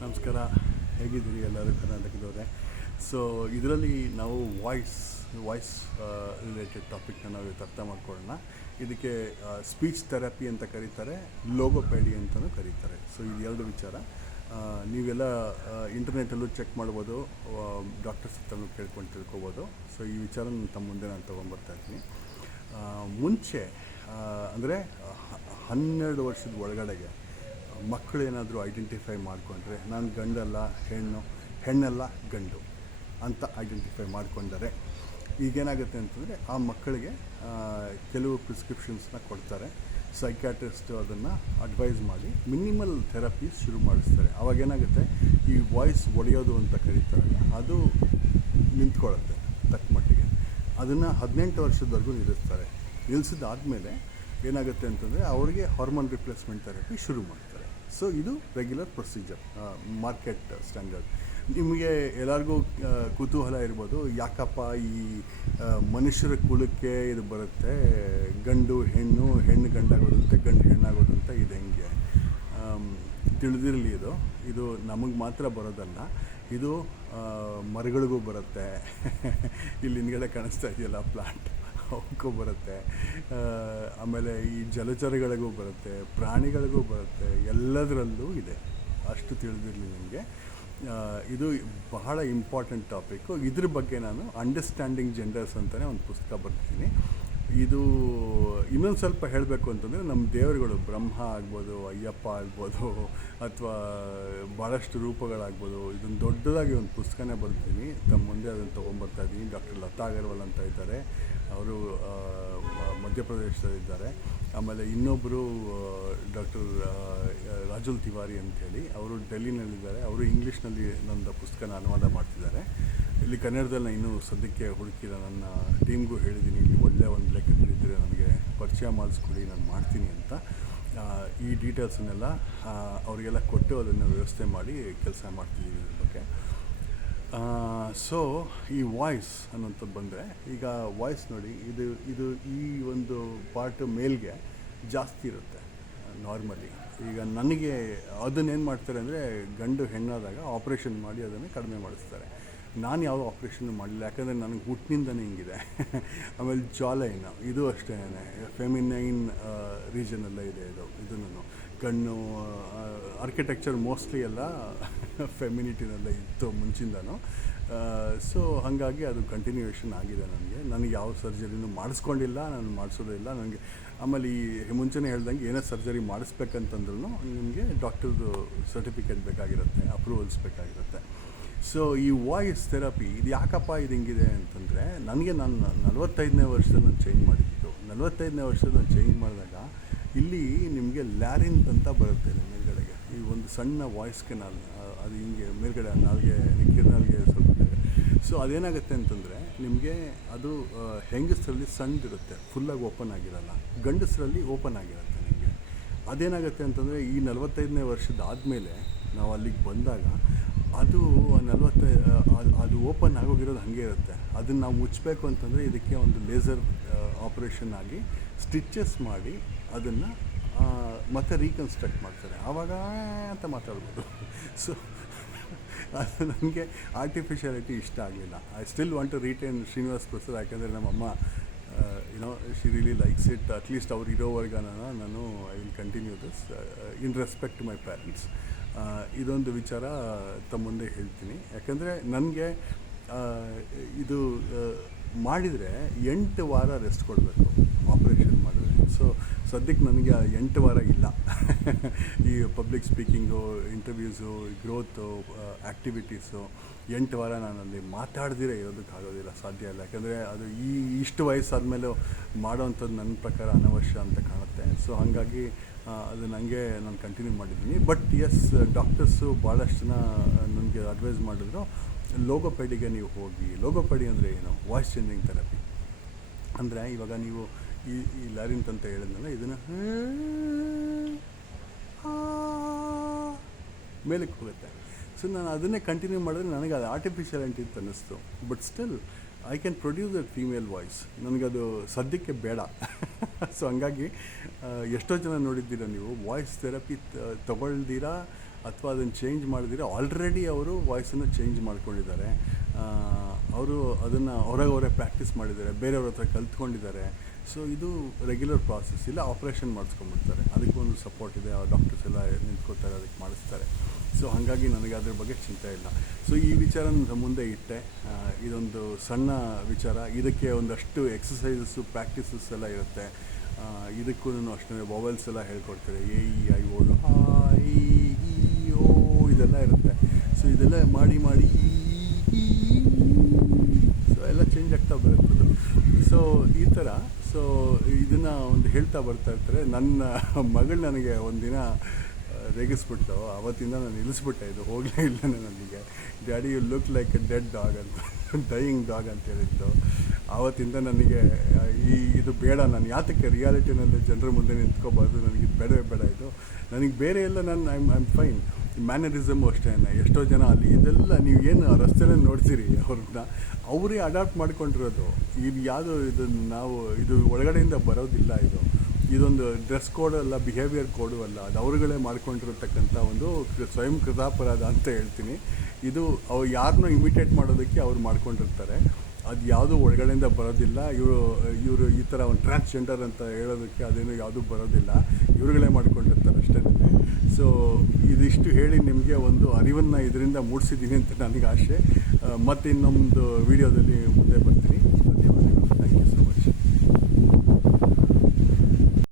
ನಮಸ್ಕಾರ. ಹೇಗಿದ್ದೀರಿ ಎಲ್ಲರೂ ಕರ್ನಾಟಕದವರೇ? ಸೊ ಇದರಲ್ಲಿ ನಾವು ವಾಯ್ಸ್ ರಿಲೇಟೆಡ್ ಟಾಪಿಕ್ನ ನಾವು ಇವತ್ತು ಅರ್ಥ ಮಾಡ್ಕೊಳ್ಳೋಣ. ಇದಕ್ಕೆ ಸ್ಪೀಚ್ ಥೆರಪಿ ಅಂತ ಕರೀತಾರೆ, ಲೋಗೋಪೆಡಿ ಅಂತಲೂ ಕರೀತಾರೆ. ಸೊ ಇದು ಎರಡು ವಿಚಾರ ನೀವೆಲ್ಲ ಇಂಟರ್ನೆಟಲ್ಲೂ ಚೆಕ್ ಮಾಡ್ಬೋದು, ಡಾಕ್ಟರ್ಸ್ ಹತ್ರನೂ ಕೇಳ್ಕೊಂಡು ತಿಳ್ಕೊಬೋದು. ಸೊ ಈ ವಿಚಾರ ತಮ್ಮ ಮುಂದೆ ನಾನು ತೊಗೊಂಬರ್ತಾಯಿದ್ದೀನಿ. ಮುಂಚೆ ಅಂದರೆ 12 ವರ್ಷದ ಒಳಗಡೆಗೆ ಮಕ್ಕಳು ಏನಾದರೂ ಐಡೆಂಟಿಫೈ ಮಾಡಿಕೊಂಡ್ರೆ ನಾನು ಗಂಡಲ್ಲ ಹೆಣ್ಣಲ್ಲ ಗಂಡು ಅಂತ ಐಡೆಂಟಿಫೈ ಮಾಡಿಕೊಂಡರೆ ಈಗೇನಾಗುತ್ತೆ ಅಂತಂದರೆ ಆ ಮಕ್ಕಳಿಗೆ ಕೆಲವು ಪ್ರಿಸ್ಕ್ರಿಪ್ಷನ್ಸ್ನ ಕೊಡ್ತಾರೆ. ಸೈಕ್ಯಾಟ್ರಿಸ್ಟು ಅದನ್ನು ಅಡ್ವೈಸ್ ಮಾಡಿ ಮಿನಿಮಲ್ ಥೆರಪೀಸ್ ಶುರು ಮಾಡಿಸ್ತಾರೆ. ಅವಾಗೇನಾಗುತ್ತೆ, ಈ ವಾಯ್ಸ್ ಒಡೆಯೋದು ಅಂತ ಕರೀತಾರಲ್ಲ, ಅದು ನಿಂತ್ಕೊಳ್ಳುತ್ತೆ ತಕ್ಕ ಮಟ್ಟಿಗೆ. ಅದನ್ನು 18 ವರ್ಷದವರೆಗೂ ನಿಲ್ಲಿಸ್ತಾರೆ. ನಿಲ್ಲಿಸಿದಾದಮೇಲೆ ಏನಾಗುತ್ತೆ ಅಂತಂದರೆ ಅವರಿಗೆ ಹಾರ್ಮೋನ್ ರಿಪ್ಲೇಸ್ಮೆಂಟ್ ಥೆರಪಿ ಶುರು ಮಾಡ್ತಾರೆ. ಸೊ ಇದು ರೆಗ್ಯುಲರ್ ಪ್ರೊಸೀಜರ್, ಮಾರ್ಕೆಟ್ ಸ್ಟ್ಯಾಂಡರ್ಡ್. ನಿಮಗೆ ಎಲ್ಲರಿಗೂ ಕುತೂಹಲ ಇರ್ಬೋದು, ಯಾಕಪ್ಪ ಈ ಮನುಷ್ಯರ ಕುಲಕ್ಕೆ ಇದು ಬರುತ್ತೆ, ಗಂಡು ಹೆಣ್ಣು ಗಂಡಾಗೋದಂತೆ, ಗಂಡು ಹೆಣ್ಣಾಗೋದಂತೆ, ಇದು ಹೆಂಗೆ? ತಿಳಿದಿರಲಿ, ಇದು ನಮಗೆ ಮಾತ್ರ ಬರೋದಲ್ಲ, ಇದು ಮರಗಳಿಗೂ ಬರುತ್ತೆ. ಇಲ್ಲಿ ಹಿಂದ್ಗಡೆ ಕಾಣಿಸ್ತಾ ಇದೆಯಲ್ಲ ಪ್ಲಾಂಟ್, ಅವಕ್ಕೂ ಬರುತ್ತೆ. ಆಮೇಲೆ ಈ ಜಲಚರಗಳಿಗೂ ಬರುತ್ತೆ, ಪ್ರಾಣಿಗಳಿಗೂ ಬರುತ್ತೆ, ಎಲ್ಲದರಲ್ಲೂ ಇದೆ. ಅಷ್ಟು ತಿಳಿದಿರಲಿ ನಿಮಗೆ. ಇದು ಬಹಳ ಇಂಪಾರ್ಟೆಂಟ್ ಟಾಪಿಕ್ಕು. ಇದ್ರ ಬಗ್ಗೆ ನಾನು ಅಂಡರ್ಸ್ಟ್ಯಾಂಡಿಂಗ್ ಜೆಂಡರ್ಸ್ ಅಂತಲೇ ಒಂದು ಪುಸ್ತಕ ಬರ್ತಿದ್ದೀನಿ. ಇದು ಇನ್ನೊಂದು ಸ್ವಲ್ಪ ಹೇಳಬೇಕು ಅಂತಂದರೆ, ನಮ್ಮ ದೇವರುಗಳು ಬ್ರಹ್ಮ ಆಗ್ಬೋದು, ಅಯ್ಯಪ್ಪ ಆಗ್ಬೋದು, ಅಥವಾ ಭಾಳಷ್ಟು ರೂಪಗಳಾಗ್ಬೋದು, ಇದನ್ನು ದೊಡ್ಡದಾಗಿ ಒಂದು ಪುಸ್ತಕನೇ ಬರ್ತೀನಿ ತಮ್ಮ ಮುಂದೆ. ಅದನ್ನು ತೊಗೊಂಬರ್ತಾಯಿದ್ದೀನಿ. ಡಾಕ್ಟರ್ ಲತಾ ಅಗರ್ವಾಲ್ ಅಂತ ಇದ್ದಾರೆ, ಅವರು ಮಧ್ಯಪ್ರದೇಶದಲ್ಲಿದ್ದಾರೆ. ಆಮೇಲೆ ಇನ್ನೊಬ್ಬರು ಡಾಕ್ಟರ್ ರಾಜುಲ್ ತಿವಾರಿ ಅಂಥೇಳಿ, ಅವರು ಡೆಲ್ಲಿನಲ್ಲಿದ್ದಾರೆ. ಅವರು ಇಂಗ್ಲೀಷ್ನಲ್ಲಿ ನನ್ನ ಪುಸ್ತಕನ ಅನುವಾದ ಮಾಡ್ತಿದ್ದಾರೆ. ಇಲ್ಲಿ ಕನ್ನಡದಲ್ಲಿ ಇನ್ನೂ ಸದ್ಯಕ್ಕೆ ಹುಡುಕಿಲ್ಲ. ನನ್ನ ಟೀಮ್ಗೂ ಹೇಳಿದ್ದೀನಿ, ಇಲ್ಲಿ ಒಳ್ಳೆಯ ಒಂದು ಲೆಕ್ಕದಲ್ಲಿದ್ದರೆ ನನಗೆ ಪರಿಚಯ ಮಾಡಿಸ್ಕೊಡಿ, ನಾನು ಮಾಡ್ತೀನಿ ಅಂತ. ಈ ಡೀಟೇಲ್ಸನ್ನೆಲ್ಲ ಅವರಿಗೆಲ್ಲ ಕೊಟ್ಟು ಅದನ್ನು ವ್ಯವಸ್ಥೆ ಮಾಡಿ ಕೆಲಸ ಮಾಡ್ತಿದ್ದೀವಿ ಇದ್ರ ಬಗ್ಗೆ. ಸೊ ಈ ವಾಯ್ಸ್ ಅನ್ನೋಂಥದ್ದು ಬಂದರೆ, ಈಗ ವಾಯ್ಸ್ ನೋಡಿ, ಇದು ಈ ಒಂದು ಪಾರ್ಟು ಮೇಲ್ಗೆ ಜಾಸ್ತಿ ಇರುತ್ತೆ ನಾರ್ಮಲಿ. ಈಗ ನನಗೆ ಅದನ್ನೇನು ಮಾಡ್ತಾರೆ ಅಂದರೆ, ಗಂಡು ಹೆಣ್ಣಾದಾಗ ಆಪ್ರೇಷನ್ ಮಾಡಿ ಅದನ್ನು ಕಡಿಮೆ ಮಾಡಿಸ್ತಾರೆ. ನಾನು ಯಾವ ಆಪ್ರೇಷನ್ ಮಾಡಲಿಲ್ಲ, ಯಾಕಂದರೆ ನನಗೆ ಹುಟ್ಟಿನಿಂದನೇ ಹಿಂಗಿದೆ. ಆಮೇಲೆ ಜಾಲೈನ್, ಇದು ಅಷ್ಟೇ ಫೆಮಿನೈನ್ ರೀಜನಲ್ಲೇ ಇದೆ. ಇದನ್ನು ಕಣ್ಣು ಆರ್ಕಿಟೆಕ್ಚರ್ ಮೋಸ್ಟ್ಲಿ ಎಲ್ಲ ಫೆಮಿನಿಟಿನಲ್ಲೇ ಇತ್ತು ಮುಂಚಿಂದನೂ. ಸೊ ಹಾಗಾಗಿ ಅದು ಕಂಟಿನ್ಯೂಯೇಷನ್ ಆಗಿದೆ ನನಗೆ ಯಾವ ಸರ್ಜರಿನೂ ಮಾಡಿಸ್ಕೊಂಡಿಲ್ಲ, ನಾನು ಮಾಡಿಸೋದಿಲ್ಲ ನನಗೆ. ಆಮೇಲೆ ಈ ಮುಂಚೆನೇ ಹೇಳ್ದಂಗೆ ಏನೇ ಸರ್ಜರಿ ಮಾಡಿಸ್ಬೇಕಂತಂದ್ರೂ ನಿಮಗೆ ಡಾಕ್ಟರ್ದು ಸರ್ಟಿಫಿಕೇಟ್ ಬೇಕಾಗಿರುತ್ತೆ, ಅಪ್ರೂವಲ್ಸ್ ಬೇಕಾಗಿರುತ್ತೆ. ಸೊ ಈ ವಾಯ್ಸ್ ಥೆರಪಿ ಇದು ಯಾಕಪ್ಪ ಇದು ಹಿಂಗಿದೆ ಅಂತಂದರೆ, ನಾನು 45ನೇ ವರ್ಷದಲ್ಲಿ ನಾನು ಚೇಂಜ್ ಮಾಡಿದ್ದು. 45ನೇ ವರ್ಷದಲ್ಲಿ ನಾನು ಚೇಂಜ್ ಮಾಡಿದಾಗ ಇಲ್ಲಿ ನಿಮಗೆ ಲ್ಯಾರಿಂತ್ ಅಂತ ಬರುತ್ತೆ ಮೇಲ್ಗಡೆಗೆ, ಈ ಒಂದು ಸಣ್ಣ ವಾಯ್ಸ್ ಕೆನಾಲ್, ಅದು ಹಿಂಗೆ ಮೇಲ್ಗಡೆ ನಾಲ್ಗೆ ಕಿರ್ನಾಲ್ಗೆ ಸ್ವಲ್ಪ. ಸೊ ಅದೇನಾಗುತ್ತೆ ಅಂತಂದರೆ, ನಿಮಗೆ ಅದು ಹೆಂಗಸರಲ್ಲಿ ಸಣ್ಣದಿರುತ್ತೆ, ಫುಲ್ಲಾಗಿ ಓಪನ್ ಆಗಿರಲ್ಲ. ಗಂಡಸರಲ್ಲಿ ಓಪನ್ ಆಗಿರುತ್ತೆ ನಿಮಗೆ. ಅದೇನಾಗುತ್ತೆ ಅಂತಂದರೆ, ಈ 45ನೇ ವರ್ಷದಾದಮೇಲೆ ನಾವು ಅಲ್ಲಿಗೆ ಬಂದಾಗ ಅದು ಅದು ಓಪನ್ ಆಗೋಗಿರೋದು ಹಾಗೆ ಇರುತ್ತೆ. ಅದನ್ನು ನಾವು ಮುಚ್ಚಬೇಕು ಅಂತಂದರೆ ಇದಕ್ಕೆ ಒಂದು ಲೇಸರ್ ಆಪ್ರೇಷನ್ ಆಗಿ ಸ್ಟಿಚಸ್ ಮಾಡಿ ಅದನ್ನು ಮತ್ತೆ ರೀಕನ್ಸ್ಟ್ರಕ್ಟ್ ಮಾಡ್ತಾರೆ. ಆವಾಗ ಅಂತ ಮಾತಾಡ್ಬೋದು. ಸೊ ಅದು ನನಗೆ ಆರ್ಟಿಫಿಷಿಯಾಲಿಟಿ ಇಷ್ಟ ಆಗಲಿಲ್ಲ. I still want to retain Srinivas Prasad, ಯಾಕಂದರೆ ನಮ್ಮಮ್ಮ she really likes it. At least ಅವ್ರು ಇರೋವರೆಗೆ ನಾನು I will continue this in respect to my parents. ಇದೊಂದು ವಿಚಾರ ತಮ್ಮ ಮುಂದೆ ಹೇಳ್ತೀನಿ. ಯಾಕಂದರೆ ನನಗೆ ಇದು ಮಾಡಿದರೆ 8 ವಾರ ರೆಸ್ಟ್ ಕೊಡಬೇಕು ಆಪ್ರೇಷನ್ ಮಾಡಿದ್ರೆ. ಸೊ ಸದ್ಯಕ್ಕೆ ನನಗೆ 8 ವಾರ ಇಲ್ಲ. ಈ public speaking, interviews, growth, activities 8 ವಾರ ನಾನಲ್ಲಿ ಮಾತಾಡ್ದಿರ ಇರೋದಕ್ಕಾಗೋದಿಲ್ಲ, ಸಾಧ್ಯ ಇಲ್ಲ. ಯಾಕಂದರೆ ಅದು ಇಷ್ಟು ವಯಸ್ಸಾದಮೇಲೆ ಮಾಡೋವಂಥದ್ದು ನನ್ನ ಪ್ರಕಾರ ಅನವಶ್ಯ ಅಂತ ಕಾಣುತ್ತೆ. ಸೊ ಹಾಗಾಗಿ ಅದು ನನಗೆ ನಾನು ಕಂಟಿನ್ಯೂ ಮಾಡಿದ್ದೀನಿ. ಬಟ್ ಎಸ್, ಡಾಕ್ಟರ್ಸು ಭಾಳಷ್ಟು ಜನ ನನಗೆ ಅಡ್ವೈಸ್ ಮಾಡಿದ್ರು, ಲೋಗೋಪೆಡಿಗೆ ನೀವು ಹೋಗಿ. ಲೋಗೋಪೆಡಿ ಅಂದರೆ ಏನು? Voice changing therapy. ಅಂದರೆ ಇವಾಗ ನೀವು ಈ ಲ್ಯಾರಿಂತ್ ಅಂತ ಹೇಳಿದ್ನಲ್ಲ, ಇದನ್ನು ಮೇಲಕ್ಕೆ ಹೋಗುತ್ತೆ. ಸೊ ನಾನು ಅದನ್ನೇ ಕಂಟಿನ್ಯೂ ಮಾಡಿದ್ರೆ ನನಗೆ ಅದು ಆರ್ಟಿಫಿಷಿಯಾಲಿಟಿ ಅಂತ ಅನ್ನಿಸ್ತು. But still I can produce that female voice. ನನಗದು ಸದ್ಯಕ್ಕೆ ಬೇಡ. ಸೊ ಹಂಗಾಗಿ ಎಷ್ಟೋ ಜನ ನೋಡಿದ್ದೀರ ನೀವು, ವಾಯ್ಸ್ ಥೆರಪಿ ತಗೊಳ್ದಿರಾ ಅಥವಾ ಅದನ್ನು ಚೇಂಜ್ ಮಾಡಿದರೆ ಆಲ್ರೆಡಿ ಅವರು ವಾಯ್ಸನ್ನು ಚೇಂಜ್ ಮಾಡ್ಕೊಂಡಿದ್ದಾರೆ. ಅವರು ಅದನ್ನು ಹೊರಗೆ ಪ್ರಾಕ್ಟೀಸ್ ಮಾಡಿದ್ದಾರೆ, ಬೇರೆಯವ್ರ ಹತ್ರ ಕಲ್ತ್ಕೊಂಡಿದ್ದಾರೆ. ಸೊ ಇದು ರೆಗ್ಯುಲರ್ ಪ್ರಾಸೆಸ್. ಇಲ್ಲ ಆಪ್ರೇಷನ್ ಮಾಡಿಸ್ಕೊಂಡ್ಬಿಡ್ತಾರೆ, ಅದಕ್ಕೂ ಒಂದು ಸಪೋರ್ಟ್ ಇದೆ, ಡಾಕ್ಟರ್ಸ್ ಎಲ್ಲ ನಿಂತ್ಕೋತಾರೆ, ಅದಕ್ಕೆ ಮಾಡಿಸ್ತಾರೆ. ಸೊ ಹಾಗಾಗಿ ನನಗೆ ಅದ್ರ ಬಗ್ಗೆ ಚಿಂತೆ ಇಲ್ಲ. ಸೊ ಈ ವಿಚಾರ ಮುಂದೆ ಇಟ್ಟೆ. ಇದೊಂದು ಸಣ್ಣ ವಿಚಾರ, ಇದಕ್ಕೆ ಒಂದಷ್ಟು ಎಕ್ಸಸೈಸಸ್ಸು ಪ್ರಾಕ್ಟೀಸಸ್ ಎಲ್ಲ ಇರುತ್ತೆ. ಇದಕ್ಕೂ ಅಷ್ಟೇ ವೊವೆಲ್ಸ್ ಎಲ್ಲ ಹೇಳ್ಕೊಡ್ತಾರೆ, A E I O I E O ಇದೆಲ್ಲ ಇರುತ್ತೆ. ಸೊ ಇದೆಲ್ಲ ಮಾಡಿ ಸೊ ಎಲ್ಲ ಚೇಂಜ್ ಆಗ್ತಾ ಬರುತ್ತೆ. ಸೊ ಈ ಥರ ಸೊ ಇದನ್ನು ಒಂದು ಹೇಳ್ತಾ ಬರ್ತಾ ಇರ್ತಾರೆ. ನನ್ನ ಮಗಳು ನನಗೆ ಒಂದಿನ ರೇಗಿಸ್ಬಿಟ್ಟು ಅವತ್ತಿಂದ ನಾನು ನಿಲ್ಲಿಸ್ಬಿಟ್ಟೆ, ಇದು ಹೋಗಲೇ ಇಲ್ಲ ನನಗೆ. Daddy you look like a dead dog ಅಂತ, ಡೈಯಿಂಗ್ ಡಾಗ್ ಅಂತ ಹೇಳಿದ್ದು. ಆವತ್ತಿಂದ ನನಗೆ ಇದು ಬೇಡ, ನಾನು ಯಾತಕ್ಕೆ ರಿಯಾಲಿಟಿನಲ್ಲಿ ಜನರ ಮುಂದೆ ನಿಂತ್ಕೋಬಾರ್ದು, ನನಗೆ ಬೇಡವೇ ಬೇಡ ಇದು. ನನಗೆ ಬೇರೆ ಎಲ್ಲ ನಾನು ಐಮ್ ಫೈನ್. ಮ್ಯಾನರಿಸಮು ಅಷ್ಟೇ. ಎಷ್ಟೋ ಜನ ಅಲ್ಲಿ ಇದೆಲ್ಲ ನೀವು ಏನು ರಸ್ತೆಯಲ್ಲಿ ನೋಡ್ತೀರಿ ಅವ್ರನ್ನ, ಅವರೇ ಅಡಾಪ್ಟ್ ಮಾಡ್ಕೊಂಡಿರೋದು. ಇದು ಯಾವುದು ಇದನ್ನು ನಾವು ಇದು ಒಳಗಡೆಯಿಂದ ಬರೋದಿಲ್ಲ. ಇದೊಂದು ಡ್ರೆಸ್ ಕೋಡ್ ಅಲ್ಲ, ಬಿಹೇವಿಯರ್ ಕೋಡು ಅಲ್ಲ, ಅದು ಅವರುಗಳೇ ಮಾಡ್ಕೊಂಡಿರತಕ್ಕಂಥ ಒಂದು ಸ್ವಯಂ ಕೃತಾಪರಾಧ ಅಂತ ಹೇಳ್ತೀನಿ. ಇದು ಅವ್ರು ಯಾರನ್ನೂ ಇಮಿಟೇಟ್ ಮಾಡೋದಕ್ಕೆ ಅವ್ರು ಮಾಡ್ಕೊಂಡಿರ್ತಾರೆ. ಅದು ಯಾವುದೂ ಒಳಗಡೆಯಿಂದ ಬರೋದಿಲ್ಲ. ಇವರು ಈ ಥರ ಒಂದು ಟ್ರಾನ್ಸ್ಜೆಂಡರ್ ಅಂತ ಹೇಳೋದಕ್ಕೆ ಅದೇನು ಯಾವುದೂ ಬರೋದಿಲ್ಲ, ಇವರುಗಳೇ ಮಾಡ್ಕೊಂಡಿರ್ತಾರೆ ಅಷ್ಟೇ. ಸೊ ಇದಿಷ್ಟು ಹೇಳಿ ನಿಮಗೆ ಒಂದು ಅರಿವನ್ನು ಇದರಿಂದ ಮೂಡಿಸಿದ್ದೀನಿ ಅಂತ ನನಗೆ ಆಸೆ. ಮತ್ತು ಇನ್ನೊಂದು ವಿಡಿಯೋದಲ್ಲಿ ಮುಂದೆ ಬರ್ತೀನಿ.